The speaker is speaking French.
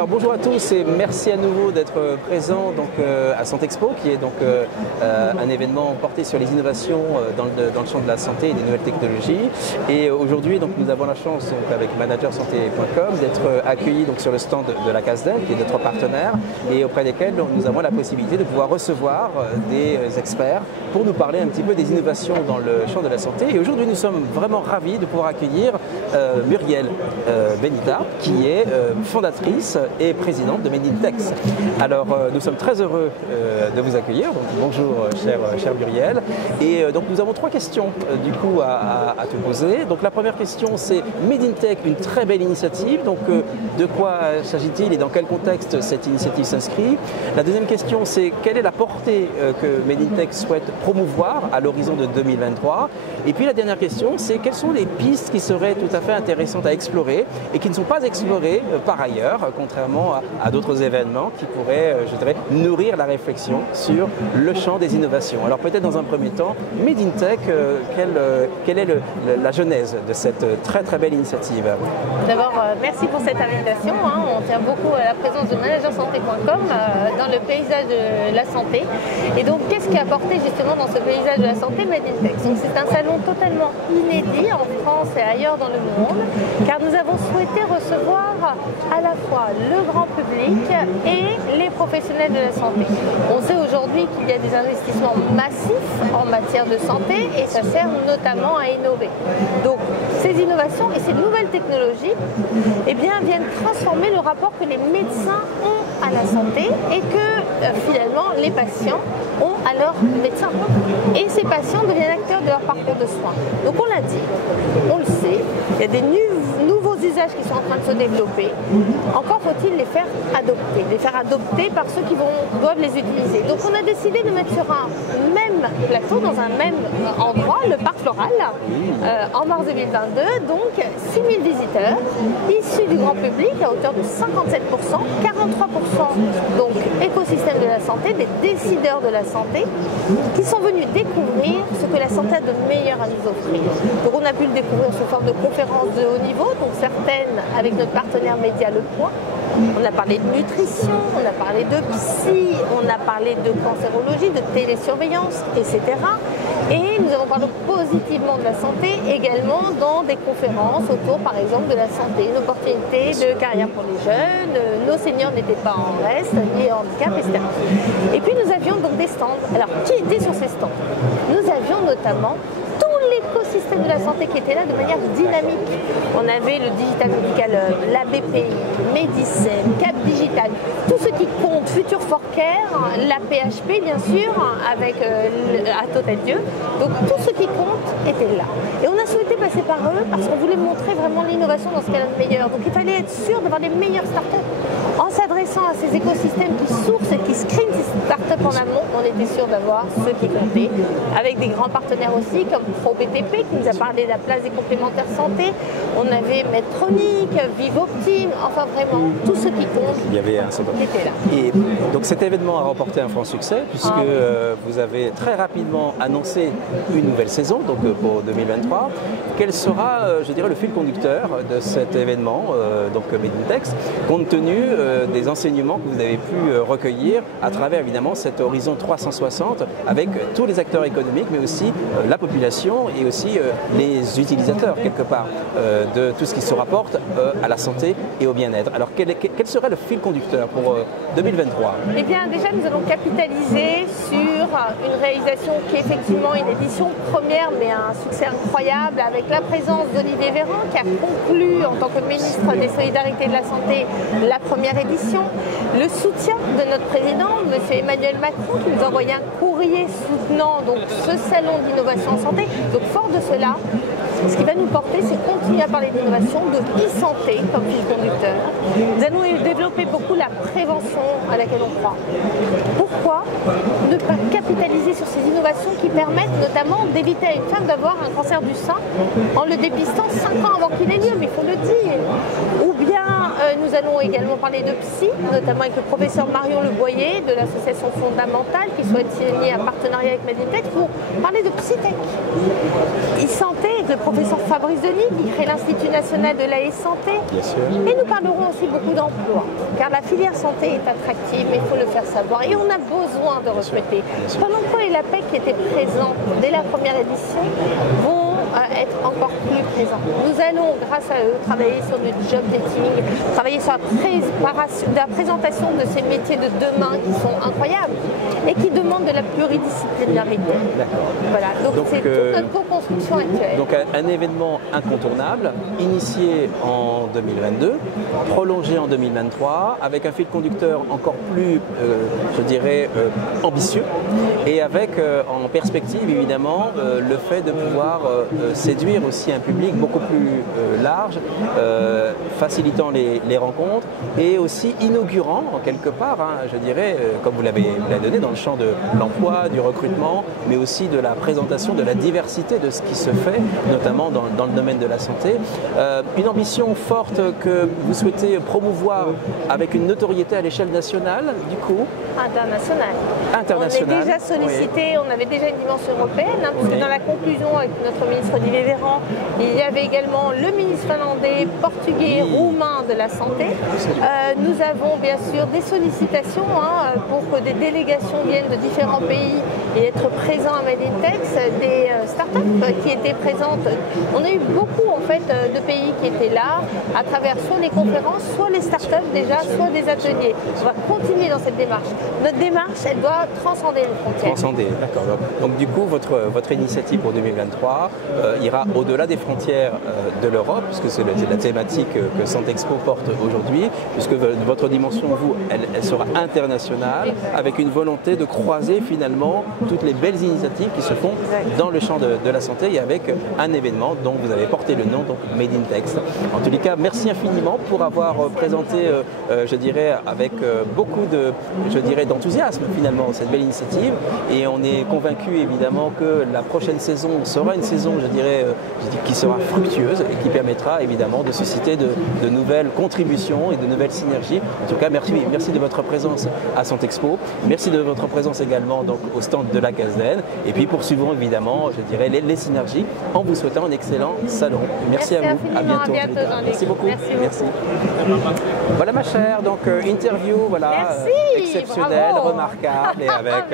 Alors bonjour à tous et merci à nouveau d'être présents à Santexpo, qui est un événement porté sur les innovations dans le champ de la santé et des nouvelles technologies. Et aujourd'hui nous avons la chance avec managersanté.com d'être accueillis sur le stand de la CASDEL, qui est notre partenaire, et auprès desquels nous avons la possibilité de pouvoir recevoir des experts pour nous parler un petit peu des innovations dans le champ de la santé. Et aujourd'hui nous sommes vraiment ravis de pouvoir accueillir Muriel Benita, qui est fondatrice et présidente de Medintex. Alors nous sommes très heureux de vous accueillir. Donc, bonjour chère Muriel. Et donc nous avons trois questions du coup à te poser. Donc la première question, c'est Medintex, une très belle initiative. Donc de quoi s'agit-il et dans quel contexte cette initiative s'inscrit? La deuxième question, c'est quelle est la portée que Medintex souhaite promouvoir à l'horizon de 2023? Et puis la dernière question, c'est quelles sont les pistes qui seraient tout à fait intéressantes à explorer et qui ne sont pas explorées par ailleurs, contrairement à d'autres événements qui pourraient, je dirais, nourrir la réflexion sur le champ des innovations. Alors peut-être dans un premier temps, Medintex, quelle est la genèse de cette très très belle initiative? D'abord, merci pour cette invitation. On tient beaucoup à la présence de managersanté.com dans le paysage de la santé. Et donc, qu'est-ce qui a apporté justement dans ce paysage de la santé Medintex? Donc, c'est un salon totalement inédit en France et ailleurs dans le monde, car nous avons souhaité recevoir à la fois le grand public et les professionnels de la santé. On sait aujourd'hui qu'il y a des investissements massifs en matière de santé et ça sert notamment à innover. Donc ces innovations et ces nouvelles technologies viennent transformer le rapport que les médecins ont à la santé et que finalement les patients ont à leur médecin. Et ces patients deviennent acteurs de leur parcours de soins. Donc on l'a dit, on le sait, il y a des nouveaux usages qui sont en train de se développer. Encore faut-il les faire adopter par ceux qui doivent les utiliser. Donc on a décidé de mettre sur un même plateau, dans un même endroit, le parc floral, en mars 2022, donc 6000 visiteurs issus du grand public à hauteur de 57%, 43% donc écosystème de la santé, des décideurs de la santé, qui sont venus découvrir ce que la santé a de meilleur à nous offrir. Donc on a pu le découvrir sous forme de conférences de haut niveau, donc certaines avec notre partenaire média Le Point. On a parlé de nutrition, on a parlé de psy, on a parlé de cancérologie, de télésurveillance, etc. Et nous avons parlé positivement de la santé également dans des conférences autour, par exemple, de la santé, une opportunité de carrière pour les jeunes, nos seniors n'étaient pas en reste, liés au handicap, etc. Et puis nous avions donc des stands. Alors, qui était sur ces stands? Nous avions notamment l'écosystème de la santé qui était là de manière dynamique. On avait le Digital Medical Hub, la BPI, Medicine, Cap Digital, tout ce qui compte, Future for Care, la PHP bien sûr, avec à Total Dieu. Donc tout ce qui compte était là. Et on a souhaité passer par eux parce qu'on voulait montrer vraiment l'innovation dans ce qu'elle a de meilleur. Donc il fallait être sûr d'avoir les meilleures startups. En s'adressant à ces écosystèmes qui sourcent et qui screenent ces startups en amont, on était sûr d'avoir ceux qui comptaient. Avec des grands partenaires aussi comme ProBTP qui nous a parlé de la place des complémentaires santé. On avait Medtronic, Vivoptime, enfin vraiment tout ce qui compte. Il y avait un certain qui était là. Et donc cet événement a remporté un franc succès puisque vous avez très rapidement annoncé une nouvelle saison donc pour 2023. Quel sera, je dirais, le fil conducteur de cet événement, donc Medintex, compte tenu des enseignements que vous avez pu recueillir à travers évidemment cet horizon 360 avec tous les acteurs économiques mais aussi la population et aussi les utilisateurs quelque part de tout ce qui se rapporte à la santé et au bien-être. Alors quel serait le fil conducteur pour 2023? Eh bien déjà nous allons capitaliser sur une réalisation qui est effectivement une édition première mais un succès incroyable avec la présence d'Olivier Véran qui a conclu en tant que ministre des Solidarités et de la Santé la première édition, le soutien de notre président, M. Emmanuel Macron, qui nous a envoyé un courrier soutenant donc, ce salon d'innovation en santé. Donc fort de cela, ce qui va nous porter, c'est continuer à parler d'innovation, de e-santé comme fil conducteur. Nous allons développer beaucoup la prévention à laquelle on croit. Pourquoi ne pas capitaliser sur ces innovations qui permettent notamment d'éviter à une femme d'avoir un cancer du sein en le dépistant 5 ans avant qu'il ait lieu, mais il faut le dire. Ou bien nous Nous allons également parler de psy, notamment avec le professeur Marion Leboyer de l'association Fondamentale qui souhaite signer un partenariat avec Made in Tech pour parler de Psytech. E-santé avec le professeur Fabrice Denis qui crée l'Institut national de la e-santé. Et nous parlerons aussi beaucoup d'emploi, car la filière santé est attractive, mais il faut le faire savoir. Et on a besoin de recruter. Pôle emploi et l'APEC qui étaient présents dès la première édition vont être encore plus présents. Nous allons, grâce à eux, travailler sur du job dating, travailler sur la présentation de ces métiers de demain qui sont incroyables et qui demandent de la pluridisciplinarité. Voilà, donc c'est toute notre co-construction actuelle. Donc un événement incontournable, initié en 2022, prolongé en 2023, avec un fil conducteur encore plus, je dirais, ambitieux, et avec en perspective évidemment le fait de pouvoir séduire aussi un public beaucoup plus large, facilitant les rencontres et aussi inaugurant en quelque part, hein, je dirais, comme vous l'avez donné, dans le champ de l'emploi, du recrutement, mais aussi de la présentation de la diversité de ce qui se fait, notamment dans le domaine de la santé. Une ambition forte que vous souhaitez promouvoir avec une notoriété à l'échelle nationale, du coup. Internationale. Internationale. On est déjà sollicité, oui. On avait déjà une dimension européenne, hein, puisque dans la conclusion avec notre ministre Olivier Véran, il y avait également le ministre finlandais, portugais, roumain de la santé. Nous avons bien sûr des sollicitations pour que des délégations viennent de différents pays et être présents à Made in Tech, des startups qui étaient présentes. On a eu beaucoup en fait de pays qui étaient là à travers soit les conférences, soit les startups déjà, soit des ateliers. On va continuer dans cette démarche. Notre démarche, elle doit transcender les frontières. Transcender, d'accord. Donc du coup, votre initiative pour 2023 ira au-delà des frontières de l'Europe, puisque c'est la thématique que Santexpo porte aujourd'hui, puisque votre dimension, vous, elle sera internationale, avec une volonté de croiser finalement toutes les belles initiatives qui se font dans le champ de la santé et avec un événement dont vous avez porté le nom, donc Made in Tech. En tous les cas, merci infiniment pour avoir présenté, je dirais, avec beaucoup d'enthousiasme finalement cette belle initiative, et on est convaincu évidemment que la prochaine saison sera une saison, je dirais, qui sera fructueuse et qui permettra évidemment de susciter de nouvelles contributions et de nouvelles synergies. En tout cas, merci de votre présence à Santexpo, merci de votre présence également donc au stand de la Casdenne, et puis poursuivons évidemment, je dirais, les synergies en vous souhaitant un excellent salon. Merci à vous, à bientôt. Merci beaucoup. Merci. Voilà ma chère, donc interview, voilà, exceptionnelle, remarquable, et avec